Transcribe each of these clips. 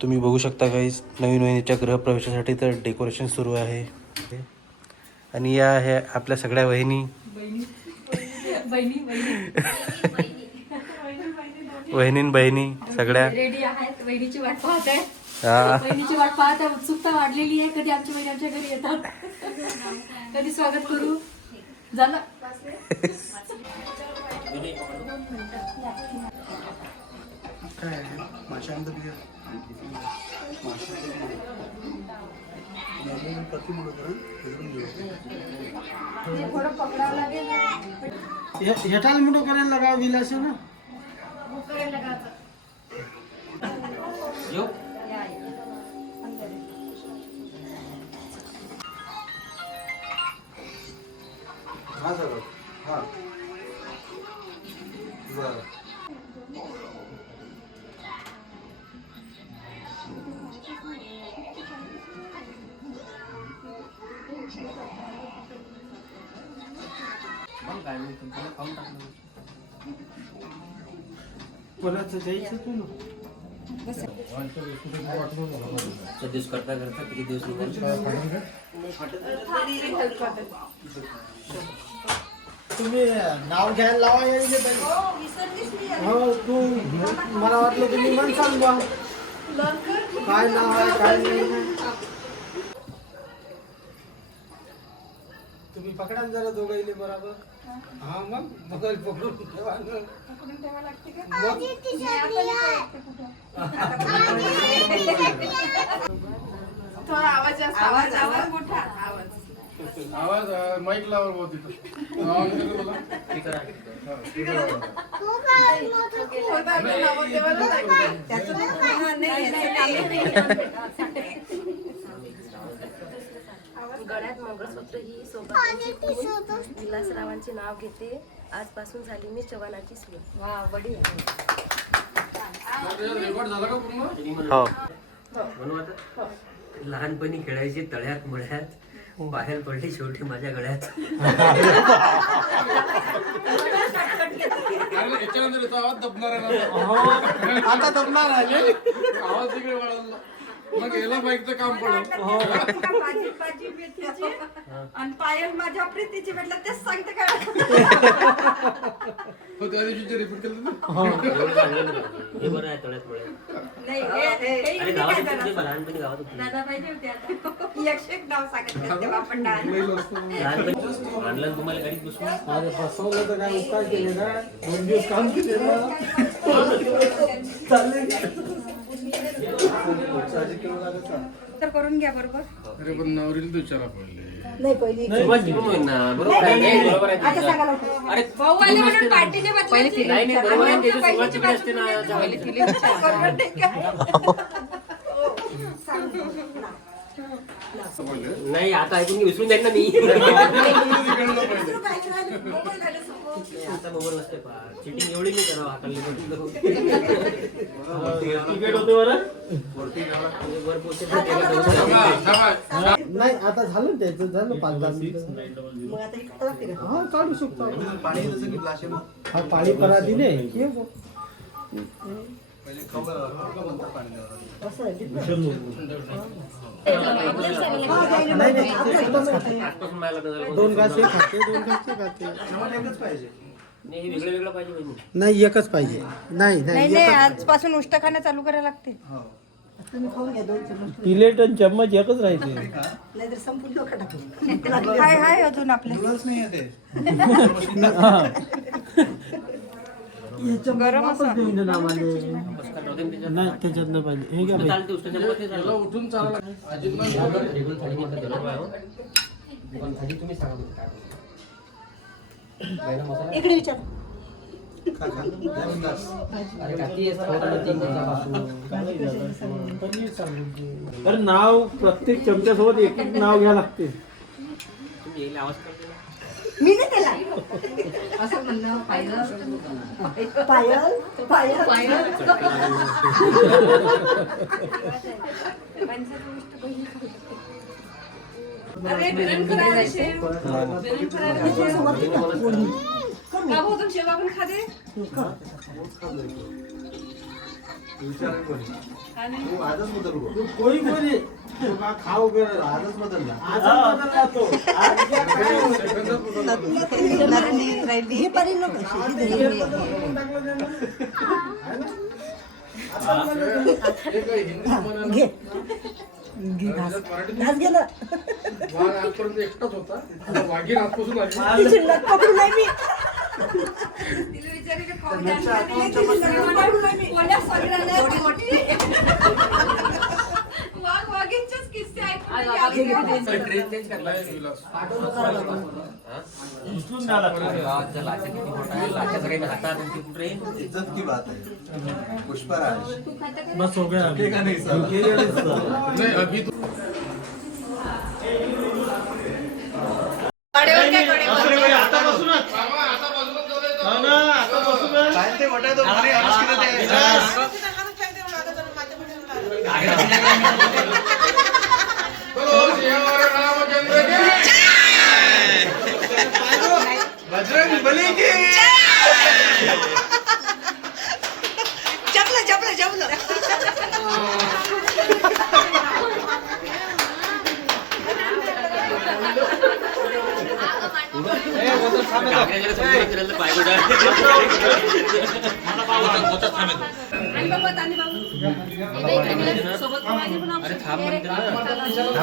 तुम्ही बघू शकता गाईस, नवीन वहिनीच्या गृहप्रवेशासाठी तर डेकोरेशन सुरू आहे. आणि या आहे आपल्या सगळ्या वहिनी. वहिनी बहिणी सगळ्या रेडी आहेत. वहिनीची वाट पाहत आहे. हा, वहिनीची वाट पाहत आहे. उत्सुकता वाढलेली आहे. कधी आमच्या वहिनी आमच्या घरी येतात, कधी स्वागत करू. झालं पकडावं लागेल. हेठाल मुठो करायला लगा विलास ना हा सर हा बरं. कोणाचं द्यायचं तू ना दिवस करता करता किती दिवस तुम्ही नाव घ्यायला लावा यायचे पाहिजे. हो तू मला वाटलं तुम्ही म्हणसाल बा काय नाव आहे काय नाही. तुम्ही पकडा जरा दोघाईले बरोबर. हा मग बघल पकडून ठेवा ना. थोडा आवाज आवाज मोठा आवाज माईक लावर बहुत तिथं गळ्यात मंगळसूत्र ही सोबत विलासरावांचे नाव घेते. आजपासून झाली मी चव्हाणाची सून. वा बढिया. रेकॉर्ड झाला का पूर्ण? हो म्हणून आता लहानपणी खेळायची तळ्यात मळ्यात, बाहेर पडली शेवटी माझ्या गळ्यात. याच्यानंतर याचा आवाज दबणार आहे ना. आता दबणार आहे. आवाज तिकडे वाढवला मग याला बाईकचं काम पडलं. भाजी मेथीची आणि पायल माझ्या प्रीतीची म्हटलं तेच सांगते का. हो त्या दिवशी रिपीट केलं ना. हे बरं आहे तळ्यात मळ्यात. नाही अरे गावात होती ते, लहानपणी गावात होती. दादा पाहिजे होते आता. एक नाव सांगितलं तेव्हा आपण लहानपणी आणलं तुम्हाला गाडीत बसून. अरे फसवलं तर काय उपकार केले ना. 2 दिवस काम केले ना. चालले तर करून घ्या बरोबर. अरे पण नवरीला विचारा पडले. नाही पहिली सुरुवात तिकडून होईल ना. बरोबर आहे. नाही, बरोबर आहे आता तुमचं. सांगा लवकर. अरे भाऊ आले म्हणून पार्टीने बदलायची. नाही नाही बरोबर आहे. त्याची सुरुवात तिकडे असते ना. बरोबर नाही का? नाही आता ऐकून विसरून जाईल ना मी. आता मोबाईल नसते पहा. चिटिंग एवढी नाही करावं हाताला. तिकीट होते बरं. वर पोहोचते. नाही आता झालं त्याचं झालं 5-10 मिनिटं. हा काढू शकतो. हा पाणी परा दिले आजपासून मला लग्न झालं. 2 घास खाते 2 घास खाते. नाही हे वेगळं वेगळं पाहिजे बहिणी. नाही एकच पाहिजे. नाही नाही नाही आजपासून उष्ट खाणं चालू करायला लागते. प्लेट आणि चम्मच एकच राहायचे. हाय हाय अजून आपले गरम असं नाही त्याच्यात नाही पाहिजे. हे काय चालते उष्टाच्या मध्ये चालतं. उठून चालला अजित रेगुलर थाळी मध्ये दिलं पाहिजे. पण थाळी तुम्ही सांगा बरं काय करायचं. इकडे विचार. अरे काकी थोडं 3 दिवसापासून. तर नाव प्रत्येक चमच्यासोबत एक एक नाव घ्यावं लागते. तुम्ही येईल आवाज करते ना. मी नाही त्याला असं म्हणणं. पायल पायल पायल पायल अरे बेलन करायला शेव बेलन करायला शेव का भाऊ तुम शेव आपण खाते कोई कोणी खाऊ कर आजच बदलला तो हे पाणी नको घे घे घास गेला वाघ आजपर्यंत एकटाच होता आता वाघीण आजपासून आली शिल्लक पकडून नाही मी तिला विचारायचं खाऊ द्या कोण्या सगळ्यांना मोठी वाघ वाघींचेच किस्से ऐकून ट्रेन चेंज करला ट्रेन इज्जत की बात है पुष्पराज बस हो गया का नहीं सर नाही अभि तू काय ते मोठा तो भारी अनुष्का बजरंग बली की जमलं जमलं जमलं आणि बाबा तानी बाबू सोबत पाहिजे पण अरे थांब म्हणते ना.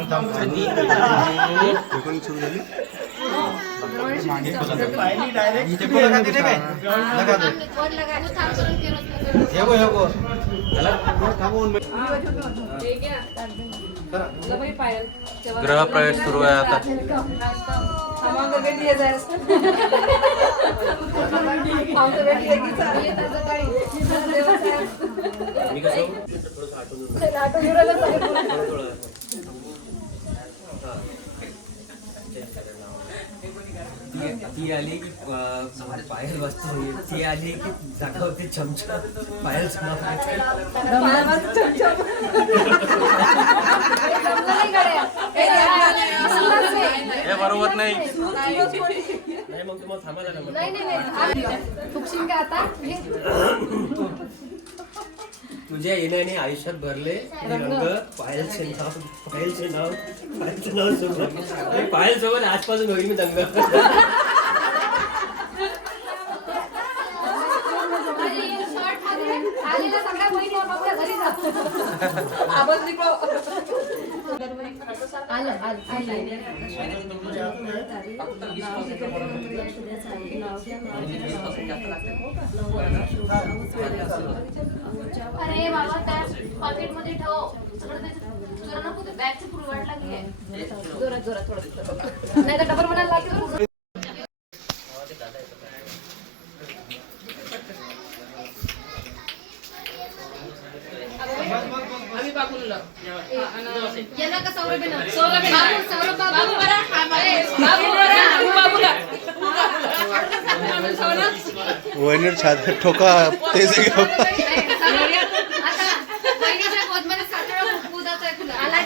थांब रेकॉर्डिंग सुरू झाली गृहप्रवेश सुरू आहे आता. मी कसं ती आली की पायल वाजतो ती आली की जागा होती चमचा पायल हे बरोबर नाही. नाही मग तुम्हाला थांबायला फुकशील का आता तुझ्या येण्याने आयुष्यात भरले रंग पायलचे नाव सोबत पायल सोबत आजपासून होईल मी दंग आलेल्या सगळ्या बहिणी आपापल्या घरी जातो आवाज निघो आलं अरे बाबा त्या पॉकेट मध्ये ठेव सगळं तुला नको ते बॅगची पुरवाट लागली आहे जोरात जोरात थोडं नाही तर डबल म्हणायला लागेल यांना का सौरभ बाबू वहिनीर छाती ठोका ते आता बहिणीच्या गोदमध्ये साखळा कुदाचा आहे तुला आला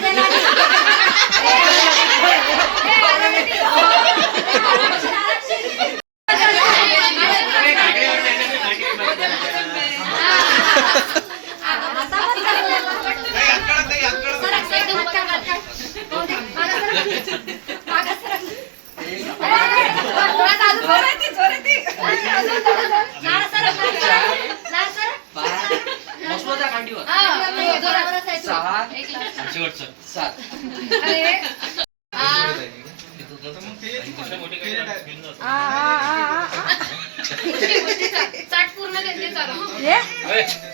चाट पूर्ण घेतली चालू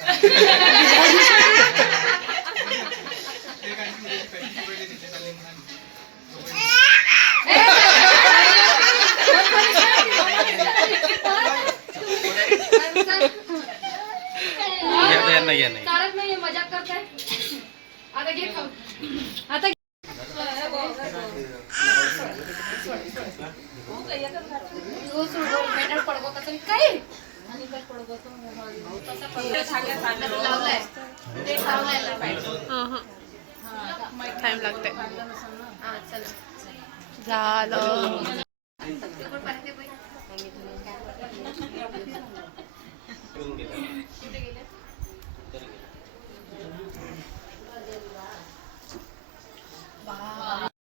चालत नाहीये मजाक करताय आता घे खाऊ आता बेटर पडगो कसं काय आणि काय पडगो लावलाय ते लावलाय पाहिजे टाइम लागते हा चला झालं.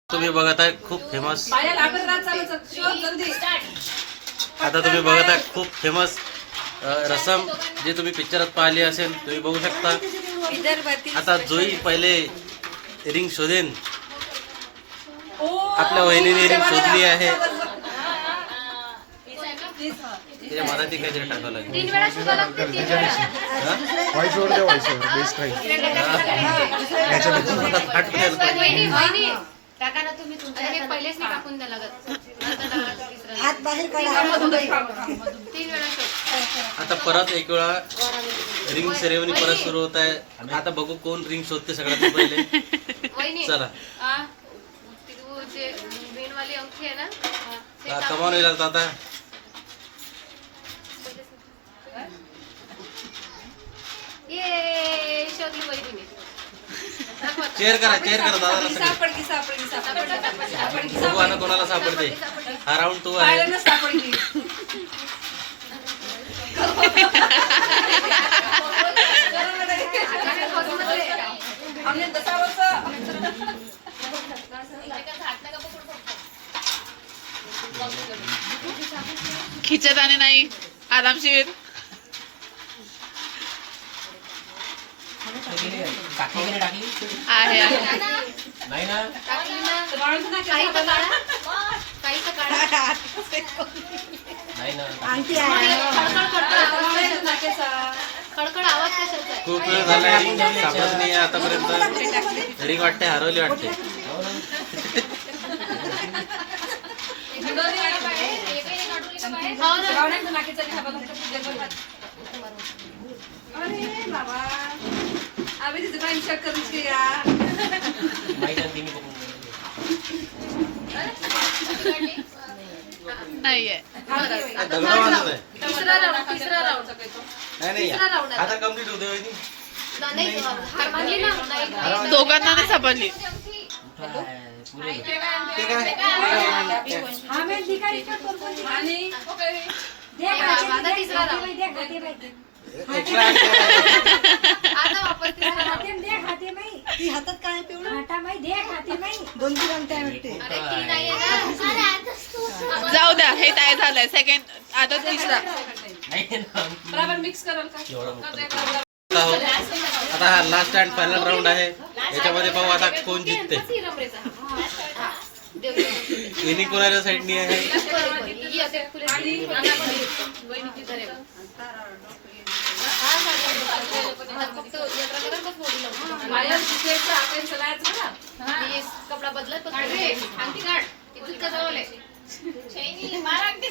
तुम्ही बघत आहे खूप फेमस, आता तुम्ही बघत आहे खूप फेमस रसम, जे तुम्ही पिक्चरात पाहिली असेल. तुम्ही बघू शकता. आता जोई पहिले रिंग शोधेन. आपल्या वहिनीने रिंग शोधली आहे. तिच्या मराठी काहीतरी टाकावं लागेल. 3 वेळा शोधावं लागते, 3 वेळा. व्हॉइस ओव्हर द्या, व्हॉइस ओव्हर बेस्ट राहील. वहिनी, टाका ना तुम्ही तुमच्या. हे पहिलेच नाही टाकून द्या लागत. नंतर टाका तिसरं. हात बाहेर काढा. 3 वेळा शोध. आता परत एक वेळा रिंग सेरेमनी परत सुरू होत आहे. आता बघू कोण रिंग शोधते सगळ्यात पहिले. वहिनी, चला तू जे ग्रीनवाली अंगठी आहे ना, ते टाक. कमावून येईल आता. ये शोधली वहिनीने. दाखवा. चेअर करा दादा. सापडली सापडली सापडली बघू आता कोणाला सापडते. हा राऊंड 2 आहे. सापडली. खिचत आणि नाही आरामशीर. आहे नाही ना काही तर काढा. काही तर काढा. नाही ना अंगठी आहे. खडखड आवाज कशाचा आहे? खूप वेळ झाला रिंग सापडत नाही आतापर्यंत. रिंग वाटते हरवली वाटते. हो ना. आम्ही तिथे टाइम चेक करून या. माहिती आहे ती मी बघून नाहीये. दगडा वाजत आहे. तिसरा राऊंड नाही नाही तिसरा राऊंड आहे. आता कम्प्लीट होते वहिनी. नाही हार मानली ना. नाही दोघांना नाही सापडली. ते काय आता तिसरा राऊंड. आता वापस तिसरा राऊंड. ती हातात काय पिवळं? 2-3 अंगठ्या आहे वाटते. अरे ती नाही आहे ना. जाऊ द्या, हे काय झालंय सेकंड. आता तिसरा. नाही ना बरोबर मिक्स कराल का? आता हा लास्ट अँड फायनल राऊंड आहे. याच्यामध्ये पाहू आता कोण जिंकते. इनी कोणाच्या साईडनी आहे. कपडा बदलत आणखी काढ. इथून का जवळ आहे. मारा आणखी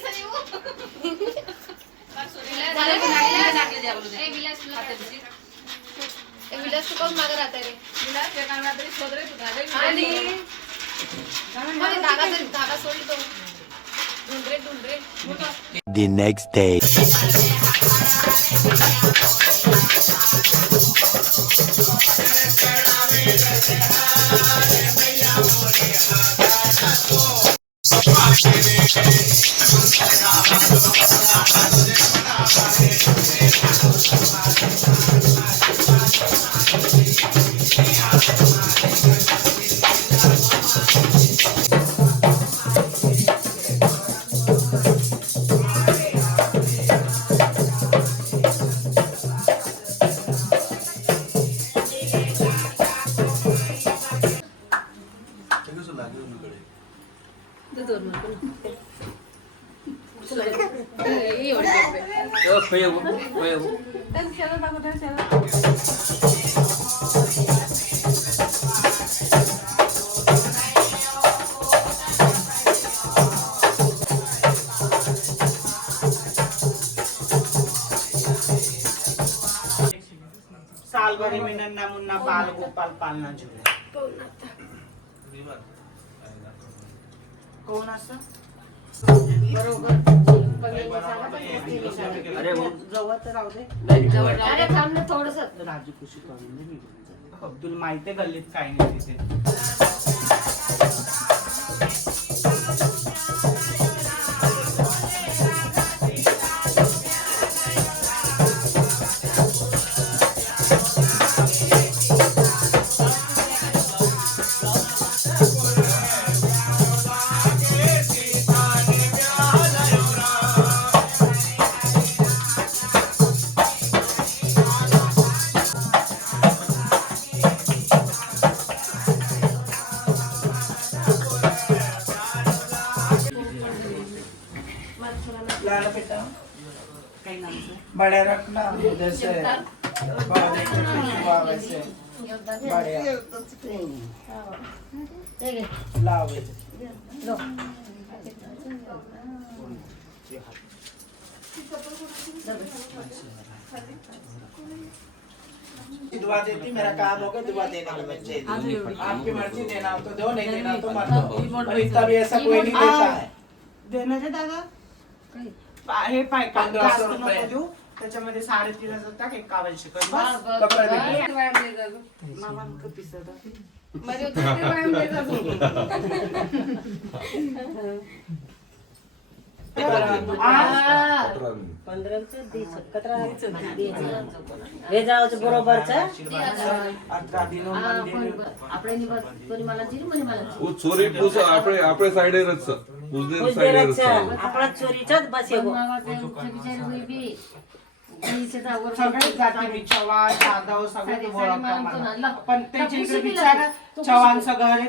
विलास तू कोण मागे राहता रे. आणि धागा सोडली तो. ढुंढरे The next day. साल भरी में नन्ना मुन्ना बाल गोपाल पालना झुले. कोण असं? बरोबर. अरे जवळ तर राहू दे. अरे थांब ना थोडस. राजू खुशी करून दे. तुला माहितीये गल्लीत काय नाही तिथे. लाल बेटा बड़े रखना जैसे वैसे बढ़िया लाओ दुआ देती मेरा काम होगा दुआ देने का बच्चे आपकी मर्जी देना हो तो दो नहीं देना तो मत दो और इतना भी ऐसा कोई नहीं देता है देणार आहे दादा हे पाय जास्त नको देऊ त्याच्यामध्ये 3,500 टाक एक कावायची कपडे वो चोरी पूछ आपले साइडेरच उजने साइडेरच सगळे जाती चव्हाण जाधव सगळे ओळखतात पण त्याच्या इकडे विचार चव्हाण सगळे